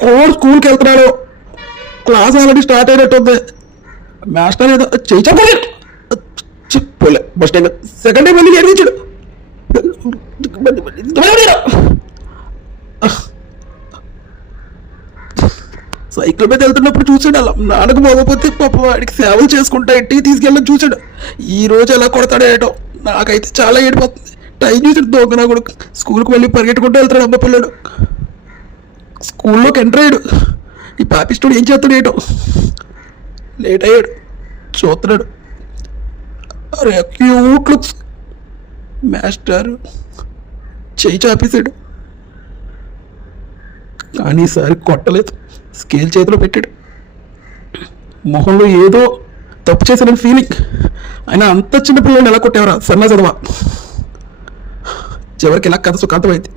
Code స్కూల్కి వెళ్తున్నాడు. Class already start అయినట్టుంది. మాస్టర్ ఏదో చేయించకపోలే చెప్పలే బస్ స్టాండ్ సెకండ్ టైం వెళ్ళి ఏడిపించాడు. సైకిల్ మీద వెళ్తున్నప్పుడు చూసాడు. అలా నాన్నకు పోకపోతే పాప వాడికి సేవలు చేసుకుంటా ఇంటికి తీసుకెళ్ళని చూసాడు. ఈ రోజు ఎలా కొడతాడో ఏటో. నాకైతే చాలా ఏడిపోతుంది. టైం చూసాడు దొంగ కూడా. స్కూల్కి వెళ్ళి పరిగెట్టుకుంటూ వెళ్తాడు అమ్మ పిల్లడు. స్కూల్లోకి ఎంటర్ అయ్యాడు. ఈ పాపిస్టుడు ఏం చేస్తాడు ఏటో. లేట్ అయ్యాడు. చూస్తున్నాడు. అరే క్యూట్ లుక్స్. మాస్టర్ చెయ్యి చాపేశాడు. కానీ ఈసారి కొట్టలేదు. స్కేల్ చేతిలో పెట్టాడు. మొహంలో ఏదో తప్పు చేశానని ఫీలింగ్. ఆయన అంత చిన్న పిల్లల్ని ఎలా కొట్టేవరా సన్నా చదవా. చివరికి ఇలా కథ సుఖాంతమైంది.